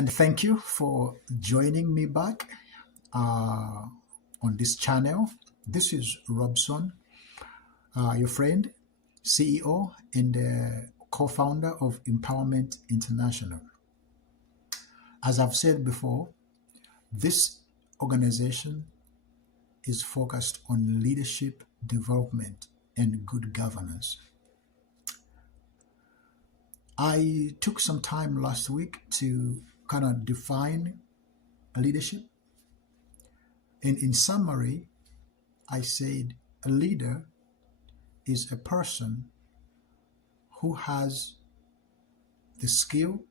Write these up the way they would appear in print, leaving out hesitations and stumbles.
and thank you for joining me back on this channel. This is Robson, your friend, CEO and co-founder of Empowerment International. As I've said before, this organization is focused on leadership development and good governance. I took some time last week to kind of define leadership. And in summary, I said a leader is a person who has the skill,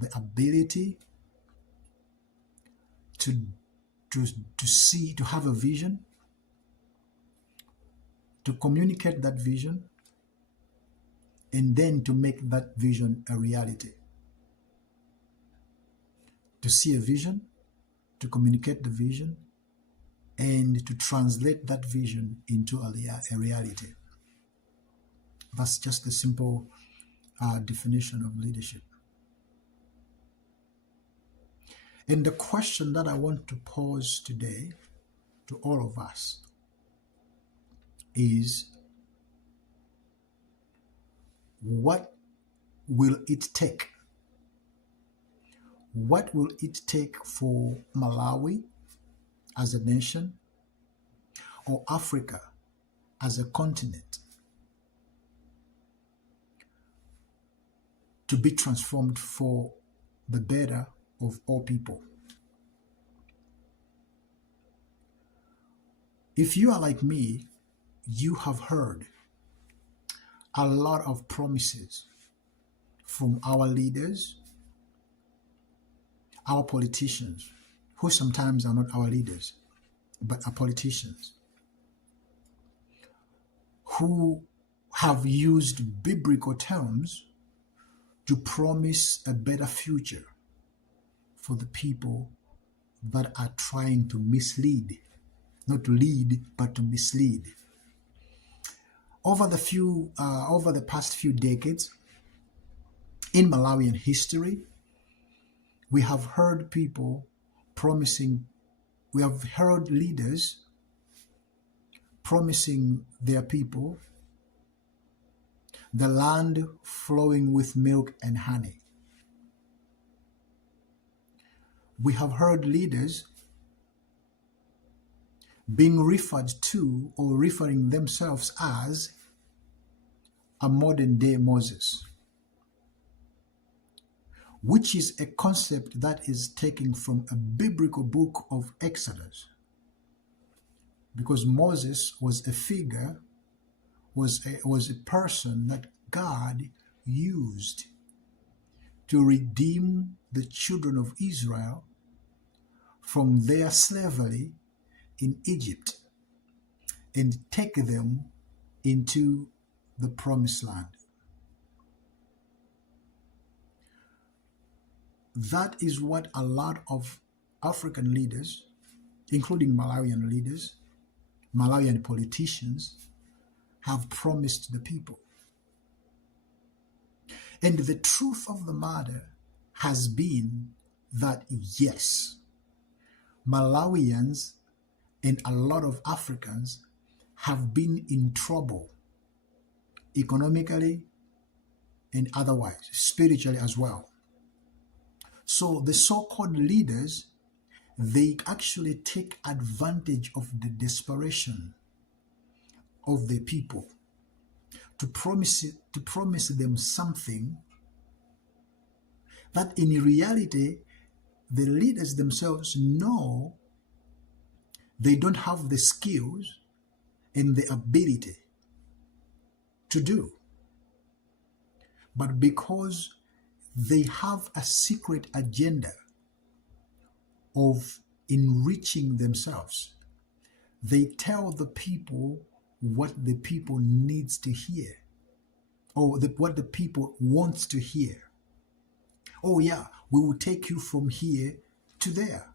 the ability to see, to have a vision, to communicate that vision, and then to make that vision a reality. To see a vision, to communicate the vision, and to translate that vision into a reality. That's just the simple definition of leadership. And the question that I want to pose today to all of us is, what will it take? What will it take for Malawi as a nation, or Africa as a continent, to be transformed for the better of all people? If you are like me, you have heard a lot of promises from our leaders, our politicians, who sometimes are not our leaders, but are politicians, who have used biblical terms to promise a better future for the people that are trying to mislead, not to lead, but to mislead. Over the past few decades in Malawian history, we have heard people promising, we have heard leaders promising their people the land flowing with milk and honey. We have heard leaders being referred to or referring themselves as a modern day Moses, which is a concept that is taken from a biblical book of Exodus, because Moses was a figure, was a person that God used to redeem the children of Israel from their slavery in Egypt and take them into the promised land. That is what a lot of African leaders, including Malawian leaders, Malawian politicians, have promised the people. And the truth of the matter has been that, yes, Malawians and a lot of Africans have been in trouble, economically and otherwise, spiritually as well. So the so-called leaders, they actually take advantage of the desperation of the people to promise them something that in reality the leaders themselves know they don't have the skills and the ability to do. But because they have a secret agenda of enriching themselves, they tell the people what the people needs to hear, or what the people wants to hear. Oh yeah, we will take you from here to there.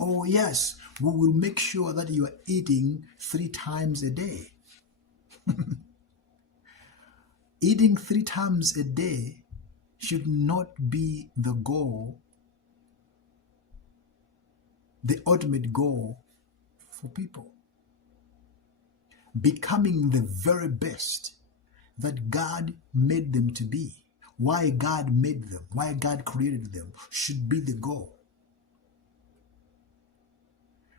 Oh yes, we will make sure that you are eating 3 times a day. Eating 3 times a day should not be the goal, the ultimate goal for people. Becoming the very best that God made them to be, why God made them, why God created them, should be the goal.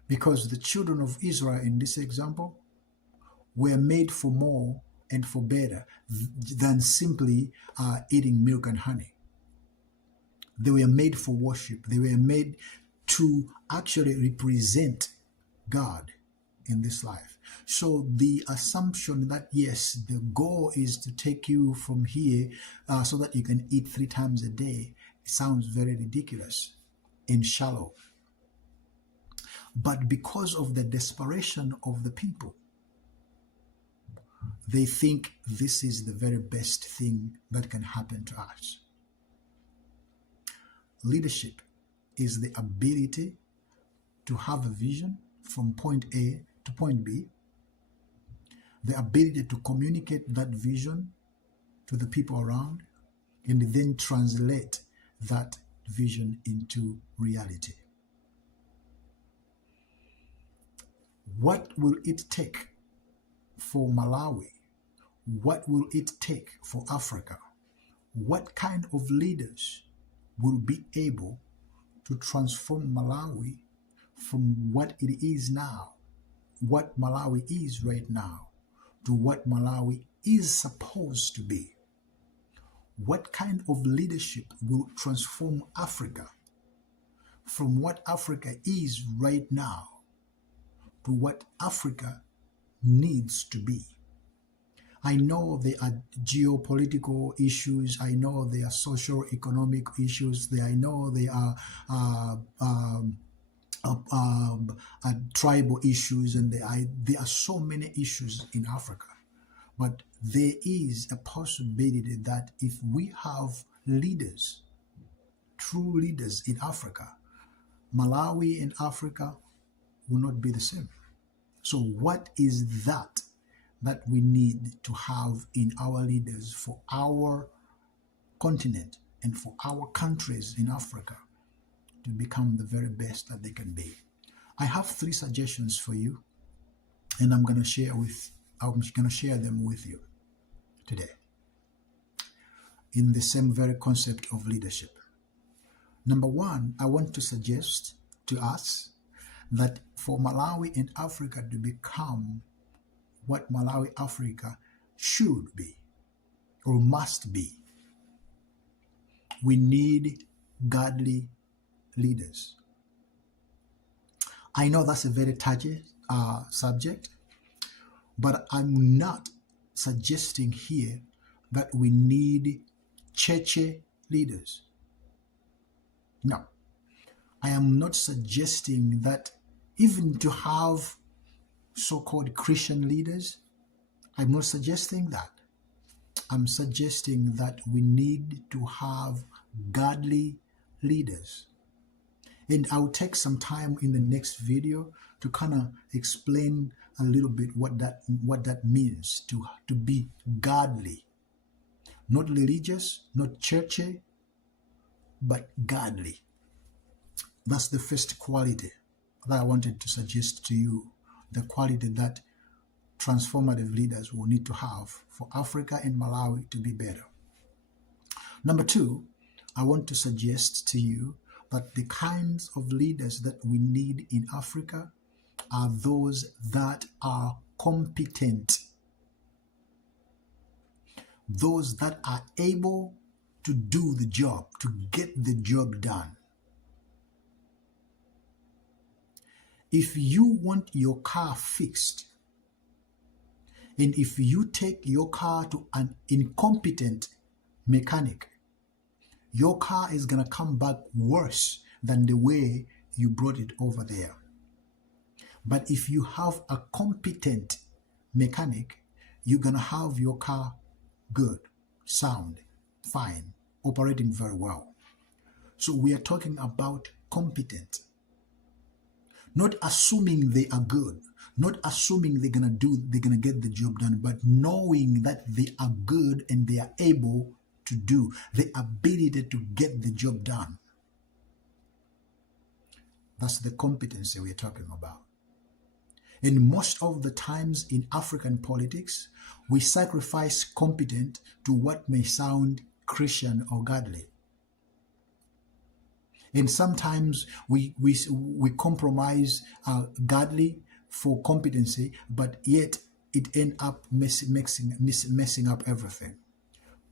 Because the children of Israel in this example were made for more and for better than simply eating milk and honey. They were made for worship. They were made to actually represent God in this life. So the assumption that yes, the goal is to take you from here so that you can eat 3 times a day sounds very ridiculous and shallow. But because of the desperation of the people, they think this is the very best thing that can happen to us. Leadership is the ability to have a vision from point A to point B, the ability to communicate that vision to the people around, and then translate that vision into reality. What will it take for Malawi? What will it take for Africa? What kind of leaders will be able to transform Malawi from what it is now, what Malawi is right now, to what Malawi is supposed to be? What kind of leadership will transform Africa from what Africa is right now to what Africa needs to be? I know there are geopolitical issues. I know there are socio-economic issues. I know there are tribal issues, and there are so many issues in Africa. But there is a possibility that if we have leaders, true leaders in Africa, Malawi and Africa will not be the same. So what is that we need to have in our leaders for our continent and for our countries in Africa to become the very best that they can be? I have 3 suggestions for you, and I'm going to share them with you today in the same very concept of leadership. Number 1, I want to suggest to us that for Malawi and Africa to become what Malawi Africa should be or must be, we need godly leaders. I know that's a very touchy subject, but I'm not suggesting here that we need church leaders. No, I am not suggesting that even to have so-called Christian leaders. I'm not suggesting that. I'm suggesting that we need to have godly leaders. And I'll take some time in the next video to kind of explain a little bit what that means to be godly. Not religious, not churchy, but godly. That's the first quality that I wanted to suggest to you, the quality that transformative leaders will need to have for Africa and Malawi to be better. Number 2, I want to suggest to you that the kinds of leaders that we need in Africa are those that are competent, those that are able to do the job, to get the job done. If you want your car fixed, and if you take your car to an incompetent mechanic, your car is going to come back worse than the way you brought it over there. But if you have a competent mechanic, you're going to have your car good, sound, fine, operating very well. So we are talking about competent. Not assuming they are good, not assuming they're gonna get the job done, but knowing that they are good and they are able to do, the ability to get the job done. That's the competency we're talking about. And most of the times in African politics, we sacrifice competent to what may sound Christian or godly. And sometimes we compromise godly for competency, but yet it ends up messing up everything.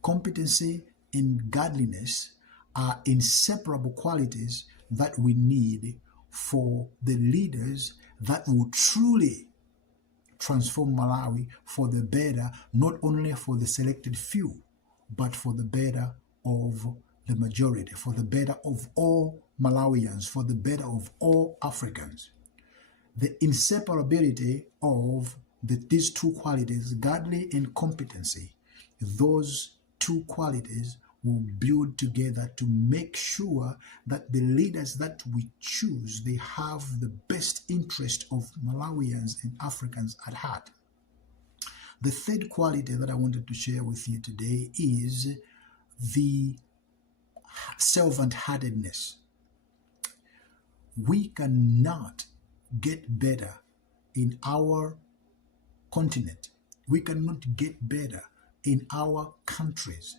Competency and godliness are inseparable qualities that we need for the leaders that will truly transform Malawi for the better, not only for the selected few, but for the better of the majority, for the better of all Malawians, for the better of all Africans. The inseparability of these two qualities, godly and competency, those two qualities will build together to make sure that the leaders that we choose, they have the best interest of Malawians and Africans at heart. The third quality that I wanted to share with you today is the servant-heartedness. We cannot get better in our continent. We cannot get better in our countries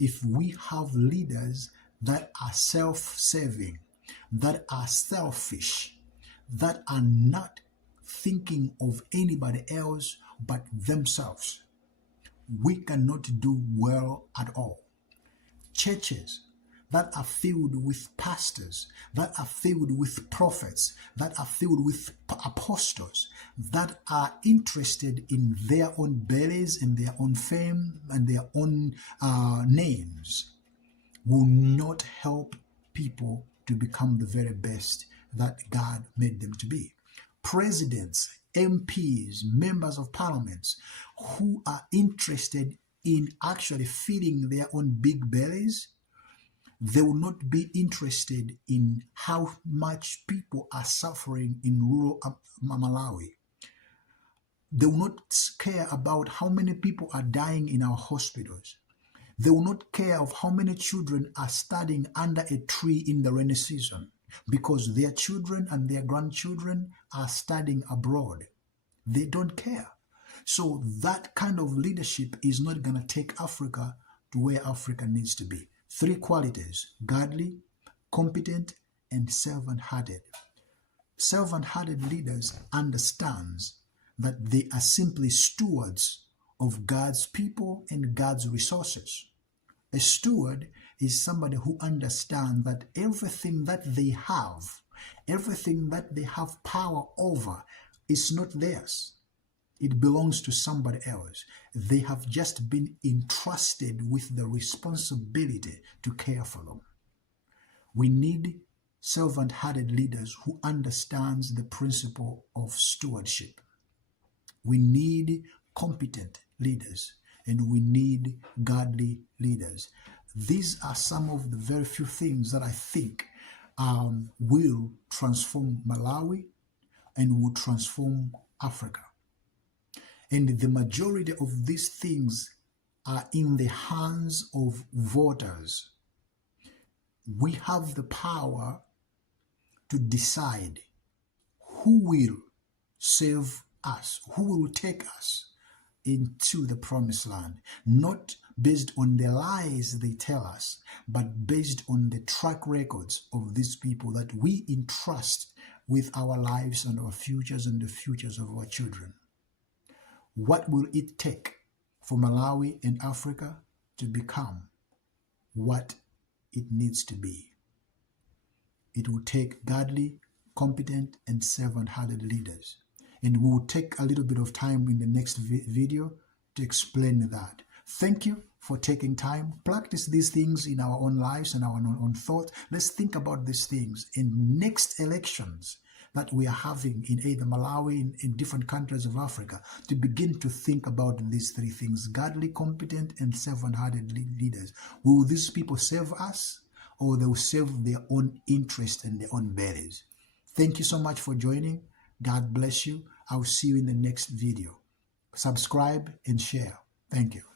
if we have leaders that are self-serving, that are selfish, that are not thinking of anybody else but themselves. We cannot do well at all. Churches that are filled with pastors, that are filled with prophets, that are filled with apostles, that are interested in their own bellies and their own fame and their own names, will not help people to become the very best that God made them to be. Presidents, MPs, members of parliaments who are interested in actually feeding their own big bellies, they will not be interested in how much people are suffering in rural Malawi. They will not care about how many people are dying in our hospitals. They will not care of how many children are studying under a tree in the rainy season because their children and their grandchildren are studying abroad. They don't care. So that kind of leadership is not going to take Africa to where Africa needs to be. Three qualities: godly, competent, and servant-hearted. Servant-hearted leaders understands that they are simply stewards of God's people and God's resources. A steward is somebody who understands that everything that they have, everything that they have power over, is not theirs. It belongs to somebody else. They have just been entrusted with the responsibility to care for them. We need servant-hearted leaders who understands the principle of stewardship. We need competent leaders, and we need godly leaders. These are some of the very few things that I think will transform Malawi and will transform Africa. And the majority of these things are in the hands of voters. We have the power to decide who will save us, who will take us into the promised land, not based on the lies they tell us, but based on the track records of these people that we entrust with our lives and our futures and the futures of our children. What will it take for Malawi and Africa to become what it needs to be? It will take godly, competent, and servant-hearted leaders. And we will take a little bit of time in the next video to explain that. Thank you for taking time. Practice these things in our own lives and our own thoughts. Let's think about these things in next elections that we are having in either Malawi, in different countries of Africa, to begin to think about these three things: godly, competent, and servant-hearted leaders. Will these people serve us, or they will serve their own interest and their own bellies? Thank you so much for joining. God bless you. I will see you in the next video. Subscribe and share. Thank you.